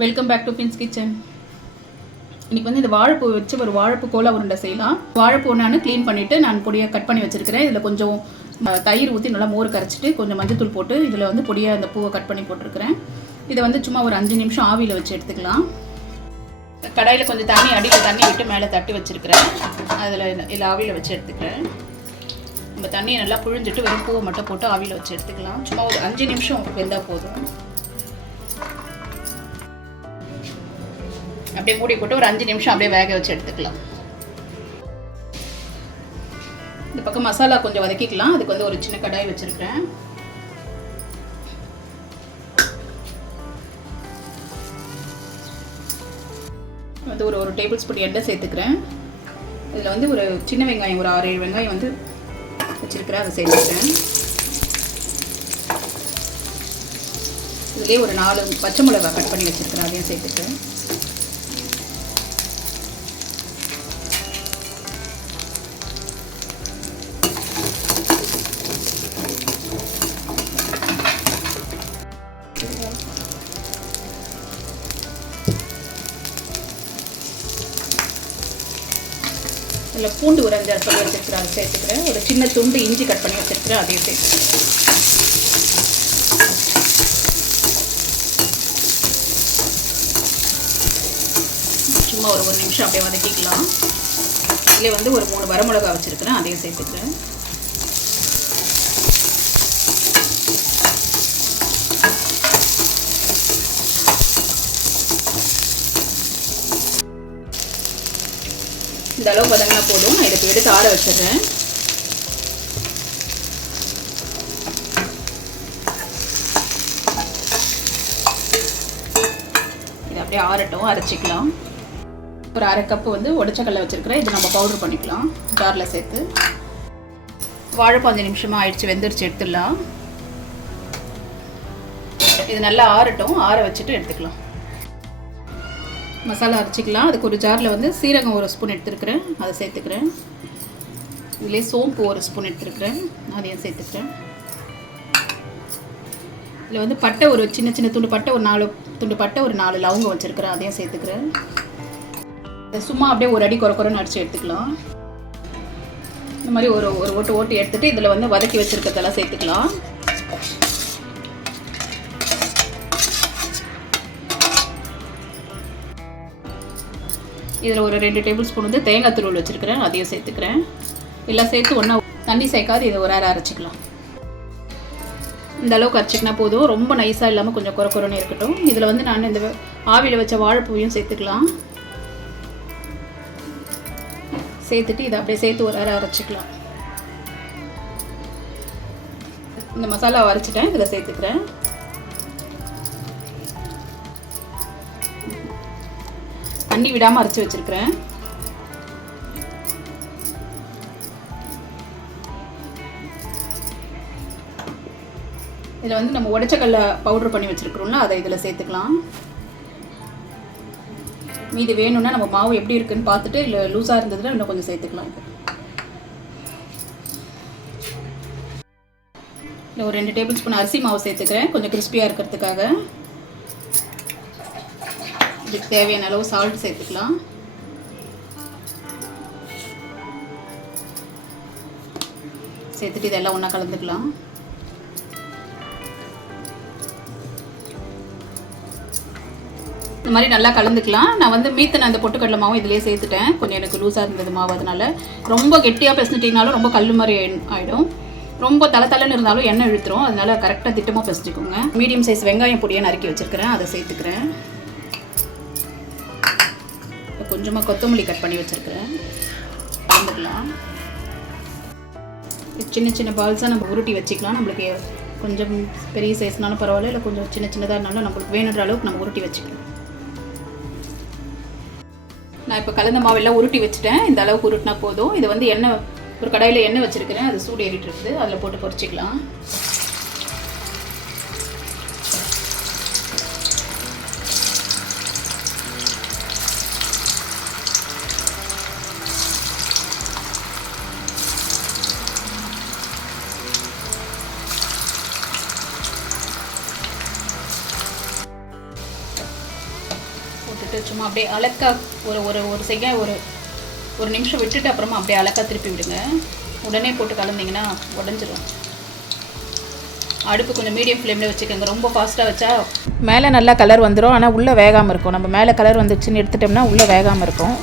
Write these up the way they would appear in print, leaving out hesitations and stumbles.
Welcome back to bin's kitchen. இன்றைக்கி வந்து இந்த வாழைப்பூ வச்சு ஒரு வாழைப்பூ கோலா உருண்டை செய்யலாம். வாழைப்பூ நான் க்ளீன் பண்ணிவிட்டு நான் பொடியை கட் பண்ணி வச்சுருக்கிறேன். இதில் கொஞ்சம் தயிர் ஊற்றி நல்லா மோர் கரைச்சிட்டு கொஞ்சம் மஞ்சத்தூள் போட்டு இதில் வந்து பொடியாக அந்த பூவை கட் பண்ணி போட்டிருக்கிறேன். இதை வந்து சும்மா ஒரு 5 நிமிஷம் ஆவியில் வச்சு எடுத்துக்கலாம். கடாயில் கொஞ்சம் தண்ணி அடியில் தண்ணி விட்டு மேலே தட்டி வச்சுருக்கிறேன். இதில் ஆவியில் வச்சு எடுத்துக்கிறேன். நம்ம தண்ணியை நல்லா புழிஞ்சிட்டு வெறும் பூவை மட்டும் போட்டு ஆவியில் வச்சு எடுத்துக்கலாம். சும்மா ஒரு 5 நிமிஷம் வெந்தால் போதும். அப்படியே மூடி போட்டு ஒரு 5 நிமிஷம் அப்படியே வேக வச்சு எடுத்துக்கலாம். இந்த பக்கம் மசாலா கொஞ்சம் வதக்கிக்கலாம். அதுக்கு வந்து ஒரு சின்ன கடாய் வச்சுருக்கிறேன். வந்து ஒரு டேபிள் ஸ்பூன் எண்ணெய் சேர்த்துக்கிறேன். இதில் வந்து ஒரு சின்ன வெங்காயம் ஒரு 6-7 வெங்காயம் வந்து வச்சுருக்கிறேன், அதை சேர்த்துக்கிறேன். இதுலேயே ஒரு 4 பச்சை மிளகாய் கட் பண்ணி வச்சுருக்கிறேன், அதையும் சேர்த்துக்கிறேன். இதில் பூண்டு ஒரு 5 சொல்லி வச்சுருக்கிறேன், அதை சேர்த்துக்கிறேன். ஒரு சின்ன துண்டு இஞ்சி கட் பண்ணி வச்சுருக்கிறேன், அதையும் சேர்த்துக்கிறேன். சும்மா ஒரு 1 நிமிஷம் அப்படியே வதக்கிக்கலாம். இதில் வந்து ஒரு 3 வரமிளகா வச்சுருக்கிறேன், அதையும் சேர்த்துக்கிறேன். இந்த அளவு வதங்கினா போதும். நான் இதுக்கு எடுத்து ஆற வச்சிடுறேன். இது அப்படியே ஆறட்டும், அரைச்சிக்கலாம். ஒரு 1/2 கப்பு வந்து உடச்சக்கல்ல வச்சுருக்கிறேன். இது நம்ம பவுடர் பண்ணிக்கலாம் ஜாரில் சேர்த்து. வாழைப்பூ 5 நிமிஷமாக ஆயிடுச்சு, வெந்துருச்சு, எடுத்துடலாம். இது நல்லா ஆறட்டும், ஆற வச்சுட்டு எடுத்துக்கலாம். மசாலா அரைச்சிக்கலாம். அதுக்கு ஒரு ஜாரில் வந்து சீரகம் 1 ஸ்பூன் எடுத்துருக்கிறேன், அதை சேர்த்துக்கிறேன். இதிலே சோம்பு 1 ஸ்பூன் எடுத்துருக்கிறேன், அதையும் சேர்த்துக்கிறேன். இதில் வந்து பட்டை ஒரு சின்ன சின்ன துண்டு பட்டை ஒரு 4 துண்டு பட்டை ஒரு 4 லவங்கம் வச்சுருக்கிறேன், அதையும் சேர்த்துக்கிறேன். இதை சும்மா அப்படியே ஒரு அடி குறைன்னு அடித்து எடுத்துக்கலாம். இந்த மாதிரி ஒரு ஓட்டு எடுத்துகிட்டு இதில் வந்து வதக்கி வச்சுருக்கிறதெல்லாம் சேர்த்துக்கலாம். இதில் ஒரு 2 டேபிள் ஸ்பூன் வந்து தேங்காய் துருவல் வச்சுருக்கிறேன், அதையும் சேர்த்துக்கிறேன். எல்லாம் சேர்த்து ஒன்றா தண்ணி சேர்க்காது இதை ஒரு அரை அரைச்சிக்கலாம். இந்த அளவுக்கு அரைச்சிக்கினா போதும். ரொம்ப நைஸாக இல்லாமல் கொஞ்சம் குறைன்னு இருக்கட்டும். இதில் வந்து நான் இந்த ஆவியில் வச்ச வாழைப்பூவையும் சேர்த்துக்கலாம். சேர்த்துட்டு இதை அப்படியே சேர்த்து ஒரு அரை அரைச்சிக்கலாம். இந்த மசாலாவை அரைச்சிட்டேன், இதில் சேர்த்துக்கிறேன். தண்ணி விடாமல் அரைச்சி வச்சுருக்கிறேன். இதில் வந்து நம்ம உடச்சக்கல்ல பவுடர் பண்ணி வச்சுருக்கிறோம்ல, அதை இதில் சேர்த்துக்கலாம். மீதி வேணும்னா நம்ம மாவு எப்படி இருக்குன்னு பார்த்துட்டு இல்லை லூஸாக இருந்ததுன்னா இன்னும் கொஞ்சம் சேர்த்துக்கலாம். இல்லை ஒரு 2 டேபிள் ஸ்பூன் அரிசி மாவு சேர்த்துக்கிறேன், கொஞ்சம் கிறிஸ்பியாக இருக்கிறதுக்காக. இதுக்கு தேவையான அளவு சால்ட் சேர்த்துக்கலாம். சேர்த்துட்டு இதெல்லாம் ஒன்றா கலந்துக்கலாம். இந்த மாதிரி நல்லா கலந்துக்கலாம். நான் வந்து மீத்தின அந்த பொட்டுக்கடலை மாவும் இதிலே சேர்த்துட்டேன். கொஞ்சம் எனக்கு லூஸாக இருந்தது மாவு, அதனால் ரொம்ப கெட்டியாக பிசைஞ்சிட்டிங்கனாலும் ரொம்ப கல் மாதிரி ஆகிடும். ரொம்ப தலை இருந்தாலும் எண்ணெய் இழுத்துரும். அதனால கரெக்டாக திட்டமாக பிசைஞ்சிக்கோங்க. மீடியம் சைஸ் வெங்காயம் பொடியாக நறுக்கி வச்சுருக்கிறேன், அதை சேர்த்துக்கிறேன். கொஞ்சமாக கொத்தமல்லி கட் பண்ணி வச்சுருக்கிறேன், கலந்துக்கலாம். சின்ன சின்ன பால்ஸாக நம்ம உருட்டி வச்சுக்கலாம். நம்மளுக்கு கொஞ்சம் பெரிய சைஸ்னாலும் பரவாயில்ல, இல்லை கொஞ்சம் சின்னதாக இருந்தாலும் நம்மளுக்கு வேணுன்ற அளவுக்கு நம்ம உருட்டி வச்சுக்கலாம். நான் இப்போ கலந்த மாவெல்லாம் உருட்டி வச்சுட்டேன். இந்த அளவுக்கு உருட்டினா போதும். இது வந்து எண்ணெய் ஒரு கடாயில் எண்ணெய் வச்சுருக்கிறேன், அது சூடு ஏறிட்டு இருக்குது, அதில் போட்டு பொரிச்சிக்கலாம். போட்டு சும்மா அப்படியே அலக்கா ஒரு செகண்ட் ஒரு நிமிஷம் விட்டுட்டு அப்புறமா அப்படியே அலக்கா திருப்பி விடுங்க. உடனே போட்டு கலந்திங்கன்னா உடஞ்சிரும். அடுப்பு கொஞ்சம் மீடியம் ஃப்ளேமில் வச்சுக்கோங்க. ரொம்ப ஃபாஸ்ட்டாக வச்சா மேலே நல்லா கலர் வந்துடும், ஆனால் உள்ளே வேகாமல் இருக்கும். நம்ம மேலே கலர் வந்துச்சுன்னு எடுத்துட்டோம்னா உள்ளே வேகாமல் இருக்கும்.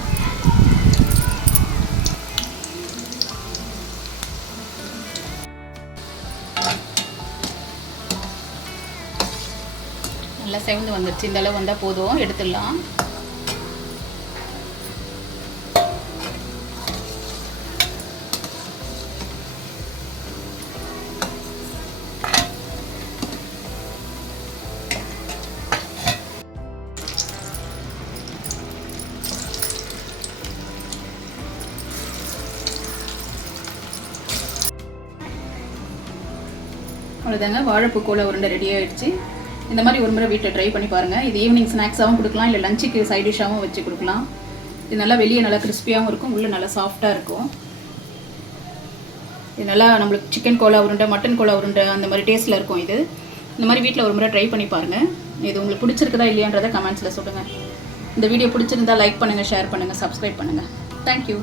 நல்லா செவந்து வந்துடுச்சு. இந்த அளவு வந்தால் போதும், எடுத்துடலாம். அவ்வளோதாங்க, வாழைப்பூ கோலா உருண்டை ரெடி ஆகிடுச்சு. இந்த மாதிரி ஒரு முறை வீட்டில் ட்ரை பண்ணி பாருங்கள். இது ஈவினிங் ஸ்நாக்ஸாகவும் கொடுக்கலாம், இல்லை லஞ்சுக்கு சைட் டிஷ்ஷாகவும் வச்சு கொடுக்கலாம். இது நல்லா வெளியே நல்லா கிறிஸ்பியாகவும் இருக்கும், உள்ளே நல்லா சாஃப்டாக இருக்கும். இது நல்லா நம்மளுக்கு சிக்கன் கோலா உருண்டை, மட்டன் கோலா உருண்டை அந்த மாதிரி டேஸ்ட்டில் இருக்கும். இது இந்த மாதிரி வீட்டில் ஒரு முறை ட்ரை பண்ணி பாருங்கள். இது உங்களுக்கு பிடிச்சிருக்குதா இல்லையான்றதை கமெண்ட்ஸில் சொல்லுங்கள். இந்த வீடியோ பிடிச்சிருந்தா லைக் பண்ணுங்கள், ஷேர் பண்ணுங்கள், சப்ஸ்கிரைப் பண்ணுங்கள். தேங்க்யூ.